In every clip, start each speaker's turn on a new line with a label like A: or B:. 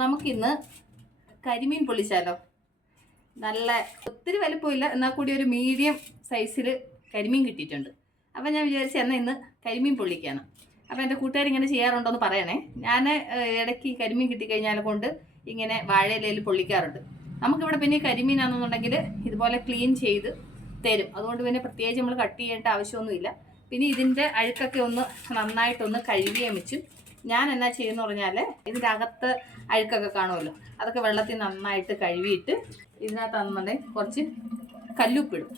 A: നമുക്കിന്ന് കരിമീൻ പൊള്ളിച്ചാലോ? നല്ല ഒത്തിരി വലിപ്പമില്ല എന്നാൽ കൂടി ഒരു മീഡിയം സൈസിൽ കരിമീൻ കിട്ടിയിട്ടുണ്ട്. അപ്പം ഞാൻ വിചാരിച്ചു എന്നാൽ ഇന്ന് കരിമീൻ പൊള്ളിക്കാണ്. അപ്പം എന്റെ കൂട്ടുകാർ ഇങ്ങനെ ചെയ്യാറുണ്ടോ എന്ന് പറയണേ ഞാൻ ഇടയ്ക്ക് കരിമീൻ കിട്ടിക്കഴിഞ്ഞാൽ കൊണ്ട് ഇങ്ങനെ വാഴയിലയിൽ പൊള്ളിക്കാറുണ്ട്. നമുക്കിവിടെ പിന്നെ കരിമീനാണെന്നുണ്ടെങ്കിൽ ഇതുപോലെ ക്ലീൻ ചെയ്ത് തരും. അതുകൊണ്ട് പിന്നെ പ്രത്യേകിച്ച് നമ്മൾ കട്ട് ചെയ്യേണ്ട ആവശ്യമൊന്നുമില്ല. പിന്നെ ഇതിന്റെ അഴുക്കൊക്കെ ഒന്ന് നന്നായിട്ടൊന്ന് കഴുകിയമിച്ചും ഞാൻ എന്നാ ചെയ്യുന്ന പറഞ്ഞാൽ ഇതിന്റെ അകത്ത് അഴുക്കൊക്കെ കാണുമല്ലോ. അതൊക്കെ വെള്ളത്തിൽ നന്നായിട്ട് കഴുകിയിട്ട് ഇതിനകത്താണെന്നുണ്ടെങ്കിൽ കുറച്ച് കല്ലുപ്പിടും.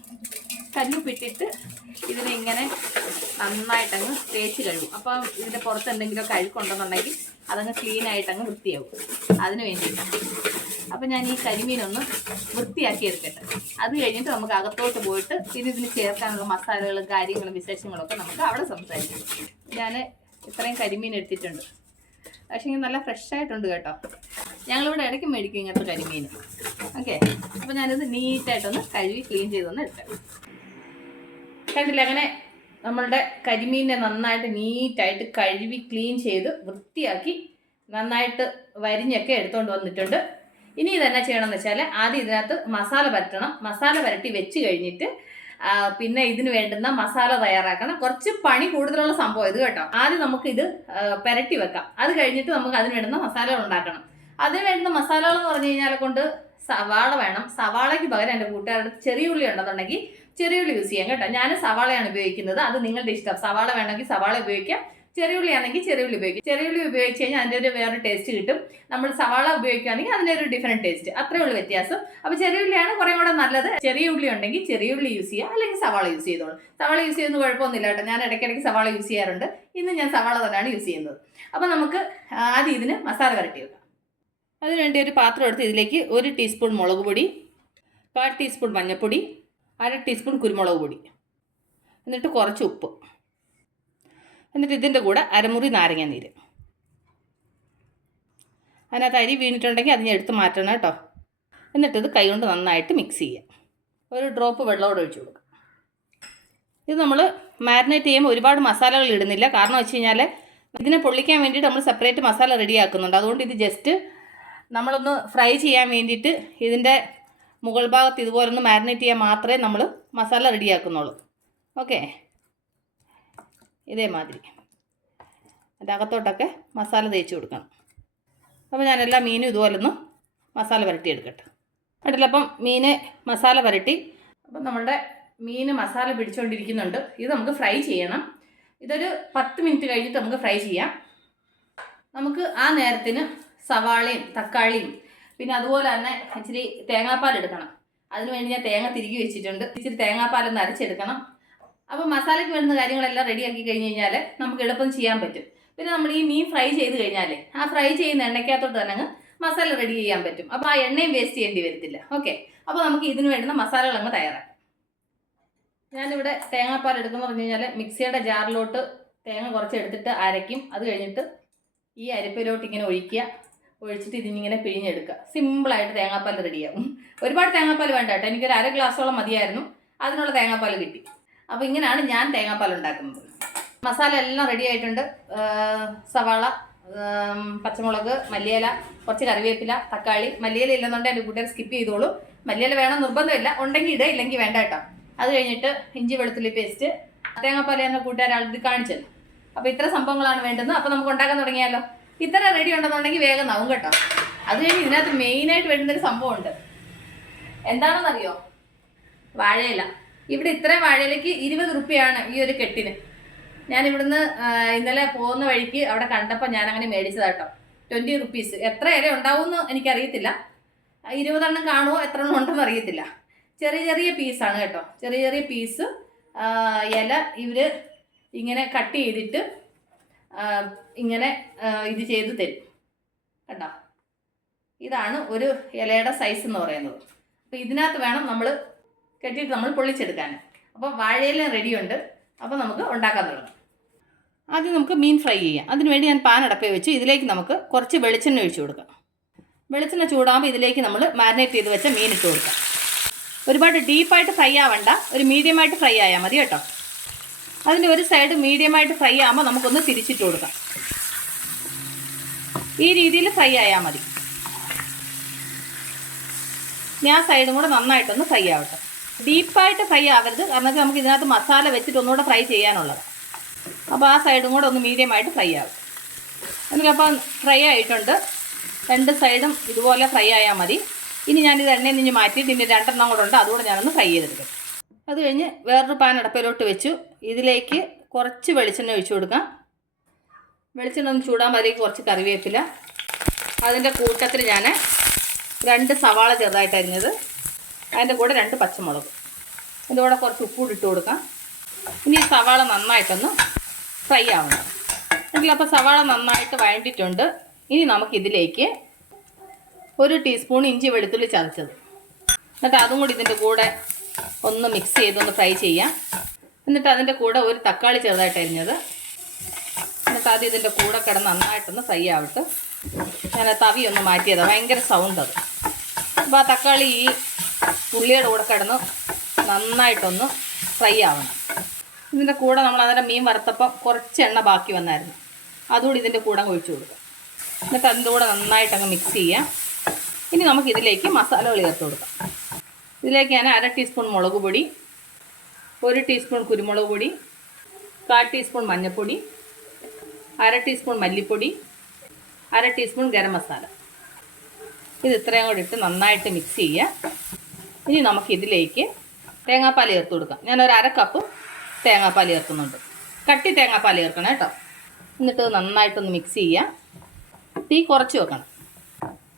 A: കല്ലുപ്പിട്ടിട്ട് ഇതിനെ ഇങ്ങനെ നന്നായിട്ടങ്ങ് തേച്ച് കഴുകും. അപ്പം ഇതിന്റെ പുറത്ത് എന്തെങ്കിലുമൊക്കെ അഴുക്കുണ്ടെന്നുണ്ടെങ്കിൽ അതങ്ങ് ക്ലീൻ ആയിട്ടങ്ങ് വൃത്തിയാവും. അതിന് വേണ്ടിയിട്ടാണ് അപ്പം ഞാൻ ഈ കരിമീനൊന്ന് വൃത്തിയാക്കി എടുക്കട്ടെ. അത് കഴിഞ്ഞിട്ട് നമുക്ക് അകത്തോട്ട് പോയിട്ട് പിന്നെ ഇതിന് ചേർക്കാനുള്ള മസാലകളും കാര്യങ്ങളും വിശേഷങ്ങളും ഒക്കെ നമുക്ക് അവിടെ സംസാരിക്കാം. ഞാൻ ഇത്രയും കരിമീൻ എടുത്തിട്ടുണ്ട്. പക്ഷേ നല്ല ഫ്രഷ് ആയിട്ടുണ്ട് കേട്ടോ. ഞങ്ങളിവിടെ ഇടയ്ക്ക് മേടിക്കും ഇങ്ങനത്തെ കരിമീൻ. ഓക്കെ അപ്പോൾ ഞാനിത് നീറ്റായിട്ടൊന്ന് കഴുകി ക്ലീൻ ചെയ്തൊന്ന് എടുക്കാം കണ്ടില്ല അങ്ങനെ നമ്മളുടെ കരിമീനെ നന്നായിട്ട് നീറ്റായിട്ട് കഴുകി ക്ലീൻ ചെയ്ത് വൃത്തിയാക്കി നന്നായിട്ട് വരിഞ്ഞൊക്കെ എടുത്തുകൊണ്ട് വന്നിട്ടുണ്ട്. ഇനി ഇതെന്നാ ചെയ്യണമെന്ന് വെച്ചാൽ ആദ്യം ഇതിനകത്ത് മസാല പരട്ടണം മസാല പരട്ടി വെച്ച് കഴിഞ്ഞിട്ട് പിന്നെ ഇതിന് വേണ്ടുന്ന മസാല തയ്യാറാക്കണം. കുറച്ച് പണി കൂടുതലുള്ള സംഭവം ഇത് കേട്ടോ. ആദ്യം നമുക്ക് ഇത് പെരട്ടി വെക്കാം. അത് കഴിഞ്ഞിട്ട് നമുക്ക് അതിന് വേണ്ടുന്ന മസാലകൾ ഉണ്ടാക്കണം. അതിന് വേണ്ടുന്ന മസാലകൾ എന്ന് പറഞ്ഞു കഴിഞ്ഞാൽ കൊണ്ട് സവാള വേണം. സവാളയ്ക്ക് പകരം എന്റെ കൂട്ടുകാരുടെ ചെറിയ ഉള്ളി ഉണ്ടെന്നുണ്ടെങ്കിൽ ചെറിയ ഉള്ളി യൂസ് ചെയ്യാം കേട്ടോ. ഞാൻ സവാളയാണ് ഉപയോഗിക്കുന്നത്. അത് നിങ്ങളുടെ ഇഷ്ടം. സവാള വേണമെങ്കിൽ സവാള ഉപയോഗിക്കാം. ചെറിയ ഉള്ളി ആണെങ്കിൽ ചെറിയ ഉള്ളി ഉപയോഗിക്കും. ചെറിയ ഉള്ളി ഉപയോഗിച്ച് കഴിഞ്ഞാൽ അതിന്റെ ഒരു വേറെ ടേസ്റ്റ് കിട്ടും. നമ്മൾ സവാള ഉപയോഗിക്കുകയാണെങ്കിൽ അതിന്റെ ഒരു ഡിഫറെന്റ് ടേസ്റ്റ് അത്രേ ഉള്ളൂ വ്യത്യാസം. അപ്പോൾ ചെറിയ ഉള്ളിയാണ് കുറേ കൂടെ നല്ലത്. ചെറിയ ഉള്ളി ഉണ്ടെങ്കിൽ ചെറിയ ഉള്ളി യൂസ് ചെയ്യുക. അല്ലെങ്കിൽ സവാള യൂസ് ചെയ്തോളൂ. സവാള യൂസ് ചെയ്യുന്നത് കുഴപ്പമൊന്നുമില്ല കേട്ടോ. ഞാൻ ഇടയ്ക്കിടയ്ക്ക് സവാള യൂസ് ചെയ്യാറുണ്ട്. ഇന്ന് ഞാൻ സവാള തന്നെയാണ് യൂസ് ചെയ്യുന്നത്. അപ്പോൾ നമുക്ക് ആദ്യം ഇതിന് മസാല വരട്ടി വെക്കാം. അതിനുവേണ്ടി ഒരു പാത്രം എടുത്ത് ഇതിലേക്ക് ഒരു ടീസ്പൂൺ മുളക് പൊടി കാൽ ടീസ്പൂൺ മഞ്ഞൾപ്പൊടി അര ടീസ്പൂൺ കുരുമുളക് പൊടി. എന്നിട്ട് കുറച്ച് ഉപ്പ്. എന്നിട്ട് ഇതിന്റെ കൂടെ അരമുറി നാരങ്ങ നീര്. അതിനകത്ത് അരി വീണിട്ടുണ്ടെങ്കിൽ അതിനെ എടുത്ത് മാറ്റണം കേട്ടോ. എന്നിട്ടിത് കൈകൊണ്ട് നന്നായിട്ട് മിക്സ് ചെയ്യാം ഒരു ഡ്രോപ്പ് വെള്ളമോടെ ഒഴിച്ചു കൊടുക്കാം ഇത് നമ്മൾ മാരിനേറ്റ് ചെയ്യുമ്പോൾ ഒരുപാട് മസാലകൾ ഇടുന്നില്ല. കാരണം വെച്ച് കഴിഞ്ഞാൽ ഇതിനെ പൊള്ളിക്കാൻ വേണ്ടിയിട്ട് നമ്മൾ സെപ്പറേറ്റ് മസാല റെഡിയാക്കുന്നുണ്ട് അതുകൊണ്ട് ഇത് ജസ്റ്റ് നമ്മളൊന്ന് ഫ്രൈ ചെയ്യാൻ വേണ്ടിയിട്ട് ഇതിന്റെ മുകൾ ഭാഗത്ത് ഇതുപോലൊന്ന് മാരിനേറ്റ് ചെയ്യാൻ മാത്രമേ നമ്മൾ മസാല റെഡിയാക്കുന്നുള്ളൂ ഓക്കെ ഇതേമാതിരി. അതിന്റെ അകത്തോട്ടൊക്കെ മസാല തേച്ച് കൊടുക്കണം. അപ്പോൾ ഞാൻ എല്ലാ മീനും ഇതുപോലെ ഒന്ന് മസാല പുരട്ടി എടുക്കട്ടെ കണ്ടില്ല? അപ്പം മീന് മസാല പുരട്ടി അപ്പം നമ്മളുടെ മീൻ മസാല പിടിച്ചുകൊണ്ടിരിക്കുന്നുണ്ട് ഇത് നമുക്ക് ഫ്രൈ ചെയ്യണം. ഇതൊരു പത്ത് മിനിറ്റ് കഴിഞ്ഞിട്ട് നമുക്ക് ഫ്രൈ ചെയ്യാം. നമുക്ക് ആ നേരത്തിന് സവാളയും തക്കാളിയും പിന്നെ അതുപോലെ തന്നെ ഇച്ചിരി തേങ്ങാപ്പാൽ എടുക്കണം. അതിന് വേണ്ടി ഞാൻ തേങ്ങ തിരികെ വെച്ചിട്ടുണ്ട്. ഇച്ചിരി തേങ്ങാപ്പാലൊന്ന് അരച്ചെടുക്കണം. അപ്പോൾ മസാലയ്ക്ക് വരുന്ന കാര്യങ്ങളെല്ലാം റെഡിയാക്കി കഴിഞ്ഞ് കഴിഞ്ഞാൽ നമുക്ക് എളുപ്പം ചെയ്യാൻ പറ്റും. പിന്നെ നമ്മൾ ഈ മീൻ ഫ്രൈ ചെയ്ത് കഴിഞ്ഞാൽ ആ ഫ്രൈ ചെയ്യുന്ന എണ്ണയ്ക്കകത്തോട്ട് തന്നെ മസാല റെഡി ചെയ്യാൻ പറ്റും. അപ്പോൾ ആ എണ്ണയും വേസ്റ്റ് ചെയ്യേണ്ടി വരത്തില്ല. ഓക്കെ അപ്പോൾ നമുക്ക് ഇതിന് വേണ്ടുന്ന മസാലകൾ അങ്ങ് തയ്യാറാക്കാം. ഞാനിവിടെ തേങ്ങാപ്പാൽ എടുക്കുന്ന പറഞ്ഞു കഴിഞ്ഞാൽ മിക്സിയുടെ ജാറിലോട്ട് തേങ്ങ കുറച്ച് എടുത്തിട്ട് അരയ്ക്കും. അത് കഴിഞ്ഞിട്ട് ഈ അരിപ്പയിലോട്ട് ഇങ്ങനെ ഒഴിക്കുക. ഒഴിച്ചിട്ട് ഇതിനിങ്ങനെ പിഴിഞ്ഞെടുക്കുക. സിമ്പിളായിട്ട് തേങ്ങാപ്പാൽ റെഡിയാകും ഒരുപാട് തേങ്ങാപ്പാൽ വേണ്ട കേട്ടോ. എനിക്കൊരു അര ഗ്ലാസ്സോളം മതിയായിരുന്നു. അതിനുള്ള തേങ്ങാപ്പാൽ കിട്ടി. അപ്പോൾ ഇങ്ങനെയാണ് ഞാൻ തേങ്ങാപ്പാൽ ഉണ്ടാക്കുന്നത്. മസാല എല്ലാം റെഡി ആയിട്ടുണ്ട്. സവാള പച്ചമുളക് മല്ലിയില കുറച്ച് കറിവേപ്പില തക്കാളി. മല്ലിയില ഇല്ലെന്നുണ്ടെങ്കിൽ എന്റെ കൂട്ടുകാർ സ്കിപ്പ് ചെയ്തോളൂ. മല്ലിയില വേണം നിർബന്ധമില്ല. ഉണ്ടെങ്കിൽ ഇട ഇല്ലെങ്കിൽ വേണ്ട കേട്ടോ. അത് കഴിഞ്ഞിട്ട് ഇഞ്ചി വെളുത്തുള്ളി പേസ്റ്റ് തേങ്ങാപ്പാൽ എന്ന കൂട്ടുകാർ ആൾറെഡി കാണിച്ചല്ലോ അപ്പോൾ ഇത്ര സംഭവങ്ങളാണ് വേണ്ടത്. അപ്പോൾ നമുക്ക് ഉണ്ടാക്കാൻ തുടങ്ങിയാലോ? ഇത്ര റെഡി ഉണ്ടെന്നുണ്ടെങ്കിൽ വേഗം നാവും കേട്ടോ. അത് കഴിഞ്ഞ് ഇതിനകത്ത് മെയിനായിട്ട് വേണ്ടുന്നൊരു സംഭവമുണ്ട്. എന്താണെന്നറിയോ? വാഴയില. ഇവിടെ ഇത്രയും വാഴയിലേക്ക് ഇരുപത് റുപ്യാണ് ഈ ഒരു കെട്ടിന്. ഞാൻ ഇവിടുന്ന് ഇന്നലെ പോകുന്ന വഴിക്ക് അവിടെ കണ്ടപ്പോൾ ഞാൻ അങ്ങനെ മേടിച്ചതാട്ടോ ട്വന്റി റുപ്പീസ് എത്ര ഇല ഉണ്ടാവുമെന്ന് എനിക്കറിയത്തില്ല. ഇരുപതെണ്ണം കാണുമോ എത്ര എണ്ണം ഉണ്ടെന്ന് അറിയത്തില്ല. ചെറിയ ചെറിയ പീസാണ് കേട്ടോ. ചെറിയ ചെറിയ പീസ് ഇല ഇവർ ഇങ്ങനെ കട്ട് ചെയ്തിട്ട് ഇങ്ങനെ ഇത് ചെയ്ത് തരും. കണ്ടോ? ഇതാണ് ഒരു ഇലയുടെ സൈസ് എന്ന് പറയുന്നത്. അപ്പോൾ ഇതിനകത്ത് വേണം നമ്മൾ കെട്ടിയിട്ട് നമ്മൾ പൊള്ളിച്ചെടുക്കാൻ അപ്പോൾ വാഴയില റെഡിയുണ്ട്. അപ്പോൾ നമുക്ക് ഉണ്ടാക്കാൻ തുടങ്ങാം. ആദ്യം നമുക്ക് മീൻ ഫ്രൈ ചെയ്യാം. അതിനുവേണ്ടി ഞാൻ പാൻ അടപ്പേ വെച്ച് ഇതിലേക്ക് നമുക്ക് കുറച്ച് വെളിച്ചെണ്ണ ഒഴിച്ചു കൊടുക്കാം. വെളിച്ചെണ്ണ ചൂടാകുമ്പോൾ ഇതിലേക്ക് നമ്മൾ മാരിനേറ്റ് ചെയ്ത് വെച്ച മീൻ ഇട്ട് കൊടുക്കാം. ഒരുപാട് ഡീപ്പായിട്ട് ഫ്രൈ ആവണ്ട. ഒരു മീഡിയമായിട്ട് ഫ്രൈ ആയാൽ മതി കേട്ടോ. അതിന്റെ ഒരു സൈഡ് മീഡിയമായിട്ട് ഫ്രൈ ആകുമ്പോൾ നമുക്കൊന്ന് തിരിച്ചിട്ട് കൊടുക്കാം. ഈ രീതിയിൽ ഫ്രൈ ആയാൽ മതി. ഞാൻ സൈഡും കൂടെ നന്നായിട്ടൊന്ന് ഫ്രൈ ആവട്ടെ. ഡീപ്പായിട്ട് ഫ്രൈ ആവരുത്. കാരണം നമുക്ക് ഇതിനകത്ത് മസാല വെച്ചിട്ട് ഒന്നുകൂടെ ഫ്രൈ ചെയ്യാനുള്ളത്. അപ്പോൾ ആ സൈഡും കൂടെ ഒന്ന് മീഡിയമായിട്ട് ഫ്രൈ ആവും. എന്നിട്ടപ്പം ഫ്രൈ ആയിട്ടുണ്ട്. രണ്ട് സൈഡും ഇതുപോലെ ഫ്രൈ ആയാൽ മതി. ഇനി ഞാനിത് എണ്ണയിൽ നിന്ന് മാറ്റിയിട്ട് ഇനി രണ്ടെണ്ണം കൂടെ ഉണ്ട്. അതുകൂടെ ഞാനൊന്ന് ഫ്രൈ ചെയ്തെടുക്കും. അത് കഴിഞ്ഞ് വേറൊരു പാൻ അടപ്പിലോട്ട് വെച്ചു. ഇതിലേക്ക് കുറച്ച് വെളിച്ചെണ്ണ ഒഴിച്ചു കൊടുക്കാം. വെളിച്ചെണ്ണ ഒന്ന് ചൂടാൻ അതിലേക്ക് കുറച്ച് കറിവേപ്പില. അതിന്റെ കൂട്ടത്തിൽ ഞാൻ രണ്ട് സവാള ചെറുതായിട്ട് അരിഞ്ഞത് അതിന്റെ കൂടെ രണ്ട് പച്ചമുളക്. കൂടെ കുറച്ച് ഉപ്പൂടി ഇട്ട് കൊടുക്കാം. ഇനി സവാള നന്നായിട്ടൊന്ന് ഫ്രൈ ആവണം. അപ്പോൾ സവാള നന്നായിട്ട് വഴണ്ടിട്ടുണ്ട് ഇനി നമുക്കിതിലേക്ക് ഒരു ടീസ്പൂൺ ഇഞ്ചി വെളുത്തുള്ളി ചതച്ചത്. എന്നിട്ട് അതും കൂടി ഇതിന്റെ കൂടെ ഒന്ന് മിക്സ് ചെയ്തൊന്ന് ഫ്രൈ ചെയ്യാം. എന്നിട്ട് അതിന്റെ കൂടെ ഒരു തക്കാളി ചെറുതായിട്ട് അരിഞ്ഞത്. എന്നിട്ട് അത് ഇതിന്റെ കൂടെ കിടന്ന് നന്നായിട്ടൊന്ന് ഫ്രൈ ആവട്ടെ. ഞാൻ തവി ഒന്ന് മാറ്റിയതാണ് ഭയങ്കര സൗണ്ട് അത്. അപ്പോൾ ആ തക്കാളി ഈ ഉള്ളിയുടെ കൂടെ കിടന്ന് നന്നായിട്ടൊന്ന് ഫ്രൈ ആവണം. ഇതിന്റെ കൂടെ നമ്മൾ അതിന്റെ മീൻ വറുത്തപ്പം കുറച്ച് എണ്ണ ബാക്കി വന്നായിരുന്നു. അതുകൂടി ഇതിന്റെ കൂടെ ഒഴിച്ചു കൊടുക്കുക എന്നിട്ട് അതിന്റെ കൂടെ നന്നായിട്ടങ്ങ് മിക്സ് ചെയ്യാം. ഇനി നമുക്ക് ഇതിലേക്ക് മസാലകൾ ചേർത്ത് കൊടുക്കാം. ഇതിലേക്ക് ഞാൻ അര ടീസ്പൂൺ മുളക് പൊടി ഒരു ടീസ്പൂൺ കുരുമുളക് പൊടി കാൽ ടീസ്പൂൺ മഞ്ഞൾപ്പൊടി അര ടീസ്പൂൺ മല്ലിപ്പൊടി അര ടീസ്പൂൺ ഗരം മസാല. ഇത് ഇത്രയും കൂടി ഇട്ട് നന്നായിട്ട് മിക്സ് ചെയ്യുക ഇനി നമുക്ക് ഇതിലേക്ക് തേങ്ങാപ്പാൽ ചേർത്ത് കൊടുക്കാം. ഞാനൊരു അര കപ്പ് തേങ്ങാപ്പാൽ ചേർക്കുന്നുണ്ട്. കട്ടി തേങ്ങാപ്പാൽ ചേർക്കണം കേട്ടോ. എന്നിട്ട് നന്നായിട്ടൊന്ന് മിക്സ് ചെയ്യാം. തീ കുറച്ച് വെക്കണം.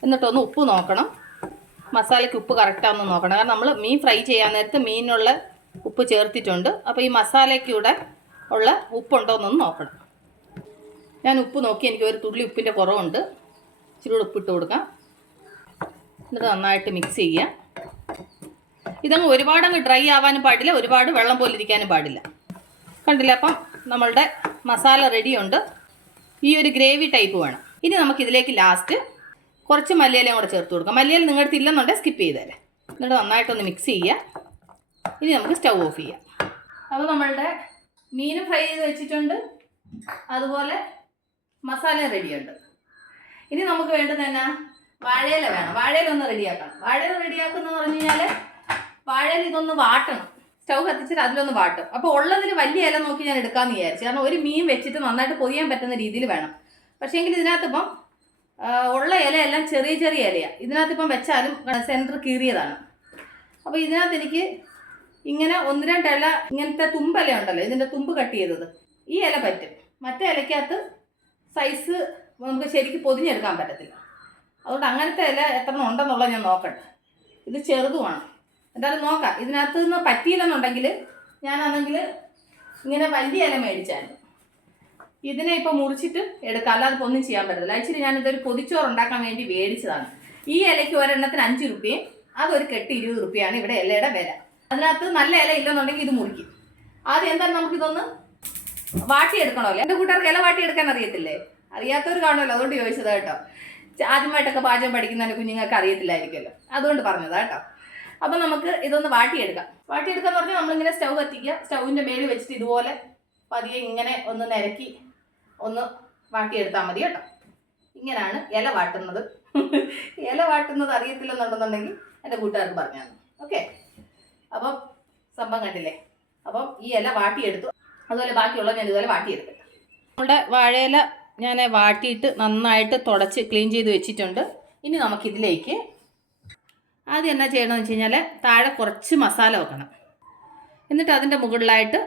A: എന്നിട്ടൊന്ന് ഉപ്പ് നോക്കണം. മസാലയ്ക്ക് ഉപ്പ് കറക്റ്റാണെന്ന് നോക്കണം. കാരണം നമ്മൾ മീൻ ഫ്രൈ ചെയ്യാൻ നേരത്ത് മീനുള്ള ഉപ്പ് ചേർത്തിട്ടുണ്ട്. അപ്പോൾ ഈ മസാലയ്ക്കൂടെ ഉള്ള ഉപ്പുണ്ടോ എന്നൊന്ന് നോക്കണം. ഞാൻ ഉപ്പ് നോക്കി എനിക്ക് ഒരു തുള്ളി ഉപ്പിന്റെ കുറവുണ്ട്. ഇച്ചിരി ഉപ്പിട്ട് കൊടുക്കാം. എന്നിട്ട് നന്നായിട്ട് മിക്സ് ചെയ്യുക ഇതങ്ങ് ഒരുപാടങ്ങ് ഡ്രൈ ആവാനും പാടില്ല ഒരുപാട് വെള്ളം പോലെ ഇരിക്കാനും പാടില്ല. കണ്ടില്ല? അപ്പം നമ്മളുടെ മസാല റെഡിയുണ്ട്. ഈ ഒരു ഗ്രേവി ടൈപ്പ് വേണം. ഇനി നമുക്ക് ഇതിലേക്ക് ലാസ്റ്റ് കുറച്ച് മല്ലിയിലയും കൂടെ ചേർത്ത് കൊടുക്കാം. മല്ലിയില നിങ്ങളുടെ ഇല്ലെന്നുണ്ടെങ്കിൽ സ്കിപ്പ് ചെയ്തേരെ. എന്നിട്ട് നന്നായിട്ടൊന്ന് മിക്സ് ചെയ്യുക. ഇനി നമുക്ക് സ്റ്റൗ ഓഫ് ചെയ്യാം. അപ്പോൾ നമ്മളുടെ മീനും ഫ്രൈ ചെയ്ത് വെച്ചിട്ടുണ്ട്. അതുപോലെ മസാലയും റെഡിയുണ്ട്. ഇനി നമുക്ക് വേണ്ടത് വാഴയില വേണം. വാഴയില ഒന്ന് റെഡിയാക്കണം വാഴയില റെഡിയാക്കുന്ന പറഞ്ഞു കഴിഞ്ഞാൽ വാഴയില ഇതൊന്ന് വാട്ടണം. സ്റ്റൗ കത്തിച്ചിട്ട് അതിലൊന്ന് വാട്ടും. അപ്പോൾ ഉള്ളതിൽ വലിയ ഇല നോക്കി ഞാൻ എടുക്കാമെന്ന് വിചാരിച്ചു. കാരണം ഒരു മീൻ വെച്ചിട്ട് നന്നായിട്ട് പൊതിയാൻ പറ്റുന്ന രീതിയിൽ വേണം. പക്ഷേ എങ്കിൽ ഇതിനകത്ത് ഇപ്പം ആ, ഉള്ള ഇലയെല്ലാം ചെറിയ ചെറിയ ഇലയാണ് ഇതിനകത്ത് ഇപ്പം വെച്ചാലും സെന്റർ കീറിയതാണ്. അപ്പോൾ ഇതിനകത്ത് എനിക്ക് ഇങ്ങനെ ഒന്ന് രണ്ട് ഇല ഇങ്ങനത്തെ തുമ്പല ഉണ്ടല്ലോ ഇതിന്റെ തുമ്പ് കട്ട് ചെയ്തത്. ഈ ഇല പറ്റും. മറ്റേ ഇലക്കകത്ത് സൈസ് നമുക്ക് ശരിക്കും പൊതിഞ്ഞെടുക്കാൻ പറ്റത്തില്ല. അതുകൊണ്ട് അങ്ങനത്തെ ഇല എത്ര ഉണ്ടെന്നുള്ളത് ഞാൻ നോക്കട്ടെ. ഇത് ചെറുതുമാണ്. എന്തായാലും നോക്കാം. ഇതിനകത്ത് നിന്ന് പറ്റിയില്ലെന്നുണ്ടെങ്കിൽ ഞാനാണെങ്കിൽ ഇങ്ങനെ വലിയ ഇല മേടിച്ചായിരുന്നു. ഇതിനെ ഇപ്പോൾ മുറിച്ചിട്ട് എടുക്കാം. അല്ലാതെ ഇപ്പൊ ഒന്നും ചെയ്യാൻ പറ്റത്തില്ല. ആക്ച്വലി ഞാനിതൊരു പൊതിച്ചോറ് ഉണ്ടാക്കാൻ വേണ്ടി മേടിച്ചതാണ് ഈ ഇലയ്ക്ക് ഒരെണ്ണത്തിന് അഞ്ച് റുപ്യയും അതൊരു കെട്ട് ഇരുപത് റുപ്യയാണ് ഇവിടെ ഇലയുടെ വില. അതിനകത്ത് നല്ല ഇല ഇല്ലെന്നുണ്ടെങ്കിൽ ഇത് മുറിക്കും. ആദ്യം എന്തായാലും നമുക്കിതൊന്ന് വാട്ടിയെടുക്കണമല്ലോ എന്റെ കൂട്ടുകാർക്ക് ഇല വാട്ടി വാട്ടിയെടുക്കാൻ അറിയത്തില്ലേ? അറിയാത്തവർ കാണുമല്ലോ. അതുകൊണ്ട് ചോദിച്ചത് കേട്ടോ. ആദ്യമായിട്ടൊക്കെ പാചകം പഠിക്കുന്നതിന് കുഞ്ഞുങ്ങൾക്ക് അറിയത്തില്ലായിരിക്കുമല്ലോ. അതുകൊണ്ട് പറഞ്ഞതാ കേട്ടോ. അപ്പം നമുക്ക് ഇതൊന്ന് വാട്ടിയെടുക്കാം. വാട്ടിയെടുക്കുക എന്ന് പറഞ്ഞാൽ നമ്മളിങ്ങനെ സ്റ്റൗ കത്തിക്കുക. സ്റ്റൗവിന്റെ മേളിൽ വെച്ചിട്ട് ഇതുപോലെ പതിയെ ഇങ്ങനെ ഒന്ന് നിരക്കി ഒന്ന് വാട്ടിയെടുത്താൽ മതി കേട്ടോ. ഇങ്ങനെയാണ് ഇല വാട്ടുന്നത്. ഇല വാട്ടുന്നത് അറിയത്തില്ലെന്നുണ്ടെന്നുണ്ടെങ്കിൽ എന്റെ കൂട്ടുകാർക്ക് പറഞ്ഞു തന്നു ഓക്കെ? അപ്പം സംഭവം കണ്ടില്ലേ? അപ്പം ഈ ഇല വാട്ടിയെടുത്തു. അതുപോലെ ബാക്കിയുള്ള ഞാൻ ഇതുപോലെ വാട്ടിയെടുക്കട്ടെ നമ്മുടെ വാഴയില ഞാൻ വാട്ടിയിട്ട് നന്നായിട്ട് തുടച്ച് ക്ലീൻ ചെയ്ത് വെച്ചിട്ടുണ്ട്. ഇനി നമുക്കിതിലേക്ക് ആദ്യം എന്നാ ചെയ്യണമെന്ന് വെച്ച് കഴിഞ്ഞാൽ താഴെ കുറച്ച് മസാല വെക്കണം. എന്നിട്ട് അതിന്റെ മുകളിലായിട്ട്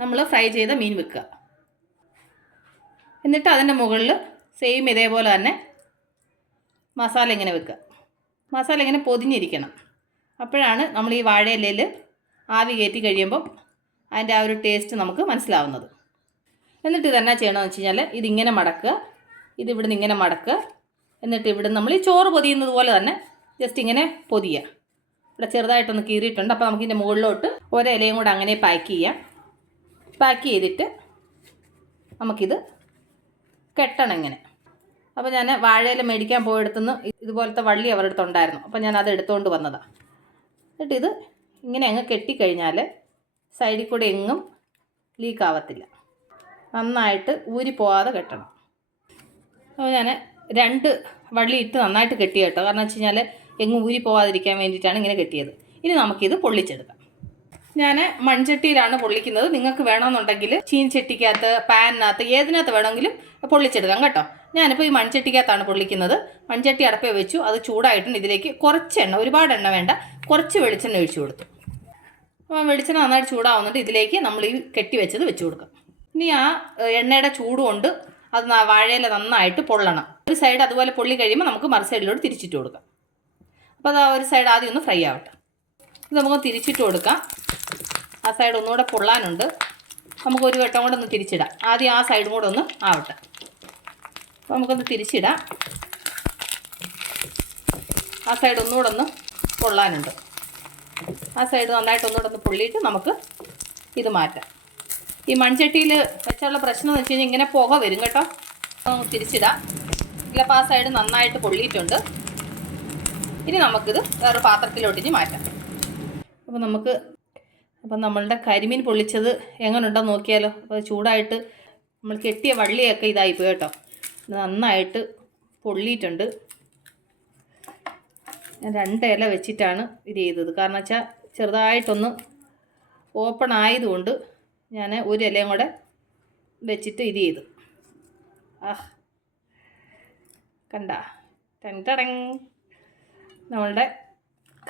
A: നമ്മൾ ഫ്രൈ ചെയ്ത മീൻ വെക്കുക. എന്നിട്ട് അതിന്റെ മുകളിൽ സെയിം ഇതേപോലെ തന്നെ മസാല ഇങ്ങനെ വെക്കുക. മസാല ഇങ്ങനെ പൊതിഞ്ഞിരിക്കണം. അപ്പോഴാണ് നമ്മൾ ഈ വാഴയിലയിൽ ആവി കയറ്റി കഴിയുമ്പം അതിന്റെ ആ ഒരു ടേസ്റ്റ് നമുക്ക് മനസ്സിലാവുന്നത്. എന്നിട്ട് ഇതെന്നാ ചെയ്യണമെന്ന് വെച്ച് കഴിഞ്ഞാൽ ഇതിങ്ങനെ മടക്കുക. ഇത് ഇവിടുന്ന് ഇങ്ങനെ മടക്കുക. എന്നിട്ട് ഇവിടെ നമ്മൾ ഈ ചോറ് പൊതിയുന്നത് പോലെ തന്നെ ജസ്റ്റ് ഇങ്ങനെ പൊതിയുക ഇവിടെ ചെറുതായിട്ടൊന്ന് കീറിയിട്ടുണ്ട്. അപ്പോൾ നമുക്കിതിന്റെ മുകളിലോട്ട് ഇലയും കൂടെ അങ്ങനെ പാക്ക് ചെയ്യാം. പാക്ക് ചെയ്തിട്ട് നമുക്കിത് കെട്ടണം ഇങ്ങനെ. അപ്പോൾ ഞാൻ വാഴയില മേടിക്കാൻ പോയെടുത്തുനിന്ന് ഇതുപോലത്തെ വള്ളി അവരുടെ അടുത്തുണ്ടായിരുന്നു അപ്പോൾ ഞാൻ അത് എടുത്തുകൊണ്ട് വന്നതാണ് എന്നിട്ട് ഇത് ഇങ്ങനെ അങ്ങ് കെട്ടിക്കഴിഞ്ഞാൽ സൈഡിൽ കൂടെ എങ്ങും ലീക്ക് ആവത്തില്ല. നന്നായിട്ട് ഊരി പോവാതെ കെട്ടണം. അപ്പോൾ ഞാൻ രണ്ട് വള്ളി ഇട്ട് നന്നായിട്ട് കെട്ടി കേട്ടോ. കാരണം വെച്ച് കഴിഞ്ഞാൽ എങ്ങും ഊരി പോവാതിരിക്കാൻ വേണ്ടിയിട്ടാണ് ഇങ്ങനെ കെട്ടിയത്. ഇനി നമുക്കിത് പൊള്ളിച്ചെടുക്കാം. ഞാൻ മൺചട്ടിയിലാണ് പൊള്ളിക്കുന്നത്. നിങ്ങൾക്ക് വേണമെന്നുണ്ടെങ്കിൽ ചീൻചട്ടിക്കകത്ത് പാനിനകത്ത് ഏതിനകത്ത് വേണമെങ്കിലും പൊള്ളിച്ചെടുക്കാം കേട്ടോ. ഞാനിപ്പോൾ ഈ മൺചട്ടിക്കകത്താണ് പൊള്ളിക്കുന്നത്. മൺചട്ടി അടപ്പേ വെച്ചു. അത് ചൂടായിട്ടുണ്ട്. ഇതിലേക്ക് കുറച്ച് എണ്ണ ഒരുപാട് എണ്ണ വേണ്ട. കുറച്ച് വെളിച്ചെണ്ണ ഒഴിച്ചു കൊടുത്തു. അപ്പോൾ വെളിച്ചെണ്ണ നന്നായിട്ട് ചൂടാവുന്നുണ്ട്. ഇതിലേക്ക് നമ്മൾ ഈ കെട്ടി വെച്ചത് വെച്ച് കൊടുക്കാം. ഇനി ആ എണ്ണയുടെ ചൂട് കൊണ്ട് അത് വാഴയില നന്നായിട്ട് പൊള്ളണം. ഒരു സൈഡ് അതുപോലെ പൊള്ളി കഴിയുമ്പോൾ നമുക്ക് മറു സൈഡിലോട്ട് തിരിച്ചിട്ട് കൊടുക്കാം. അപ്പോൾ അത് ആ ഒരു സൈഡ് ആദ്യം ഒന്ന് ഫ്രൈ ആവട്ടെ. ഇത് നമുക്ക് തിരിച്ചിട്ട് കൊടുക്കാം. ആ സൈഡ് ഒന്നുകൂടെ പൊള്ളാനുണ്ട്. നമുക്ക് ഒരു വട്ടം കൂടെ ഒന്ന് തിരിച്ചിടാം. ആദ്യം ആ സൈഡും കൂടെ ഒന്ന് ആവട്ടെ. അപ്പോൾ നമുക്കൊന്ന് തിരിച്ചിടാം. ആ സൈഡ് ഒന്നുകൂടെ ഒന്ന് പൊള്ളാനുണ്ട്. ആ സൈഡ് നന്നായിട്ട് ഒന്നുകൂടെ ഒന്ന് പൊള്ളിയിട്ട് നമുക്ക് ഇത് മാറ്റാം. ഈ മൺചട്ടിയിൽ വെച്ചുള്ള പ്രശ്നം എന്ന് വെച്ച് കഴിഞ്ഞാൽ ഇങ്ങനെ പുക വരും കേട്ടോ. തിരിച്ചിടാം. ഇല്ലപ്പോൾ ആ സൈഡ് നന്നായിട്ട് പൊള്ളിയിട്ടുണ്ട്. ഇനി നമുക്കിത് വേറെ പാത്രത്തിലോട്ടിഞ്ഞ് മാറ്റാം. അപ്പോൾ നമുക്ക് അപ്പം നമ്മളുടെ കരിമീൻ പൊള്ളിച്ചത് എങ്ങനെയുണ്ടെന്ന് നോക്കിയാലോ. അപ്പോൾ ചൂടായിട്ട് നമ്മൾ കെട്ടിയ വള്ളിയൊക്കെ ഇതായി ഇതായിപ്പോയി കേട്ടോ. നന്നായിട്ട് പൊള്ളിയിട്ടുണ്ട്. ഞാൻ രണ്ട് ഇല വെച്ചിട്ടാണ് ഇത് ചെയ്തത്. കാരണം വെച്ചാൽ ചെറുതായിട്ടൊന്ന് ഓപ്പൺ ആയതുകൊണ്ട് ഞാൻ ഒരു ഇലയും കൂടെ വെച്ചിട്ട് ഇത് ചെയ്തു. ആ കണ്ട. ടങ് നമ്മളുടെ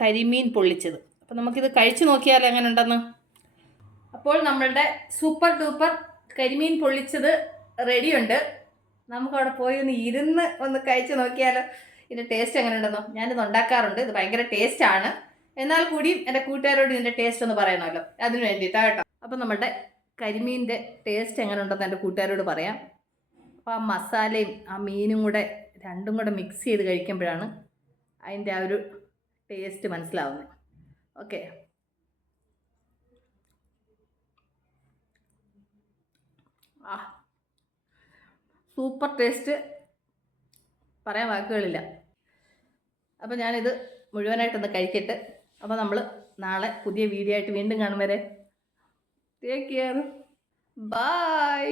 A: കരിമീൻ പൊള്ളിച്ചത്. അപ്പോൾ നമുക്കിത് കഴിച്ചു നോക്കിയാൽ എങ്ങനെ ഉണ്ടെന്ന് അപ്പോൾ നമ്മളുടെ സൂപ്പർ ഡൂപ്പർ കരിമീൻ പൊള്ളിച്ചത് റെഡിയുണ്ട് നമുക്കവിടെ പോയി ഒന്ന് ഇരുന്ന് ഒന്ന് കഴിച്ചു നോക്കിയാലോ. ഇതിന്റെ ടേസ്റ്റ് എങ്ങനെ ഉണ്ടെന്നോ ഞാനിത് ഉണ്ടാക്കാറുണ്ട്. ഇത് ഭയങ്കര ടേസ്റ്റാണ് എന്നാൽ കൂടിയും എന്റെ കൂട്ടുകാരോട് ഇതിന്റെ ടേസ്റ്റ് ഒന്ന് പറയണമല്ലോ. അതിന് വേണ്ടിയിട്ടാണ് കേട്ടോ. അപ്പം നമ്മുടെ കരിമീന്റെ ടേസ്റ്റ് എങ്ങനെ ഉണ്ടെന്ന് എന്റെ കൂട്ടുകാരോട് പറയാം. അപ്പോൾ ആ മസാലയും ആ മീനും കൂടെ രണ്ടും കൂടെ മിക്സ് ചെയ്ത് കഴിക്കുമ്പോഴാണ് അതിന്റെ ആ ഒരു ടേസ്റ്റ് മനസ്സിലാവുന്നത് ഓക്കെ ആ. സൂപ്പർ ടേസ്റ്റ് പറയാൻ വാക്കുകളില്ല. അപ്പോൾ ഞാനിത് മുഴുവനായിട്ടൊന്ന് കഴിക്കട്ടെ. അപ്പോൾ നമ്മൾ നാളെ പുതിയ വീഡിയോ ആയിട്ട് വീണ്ടും കാണും വരെ. Take care bye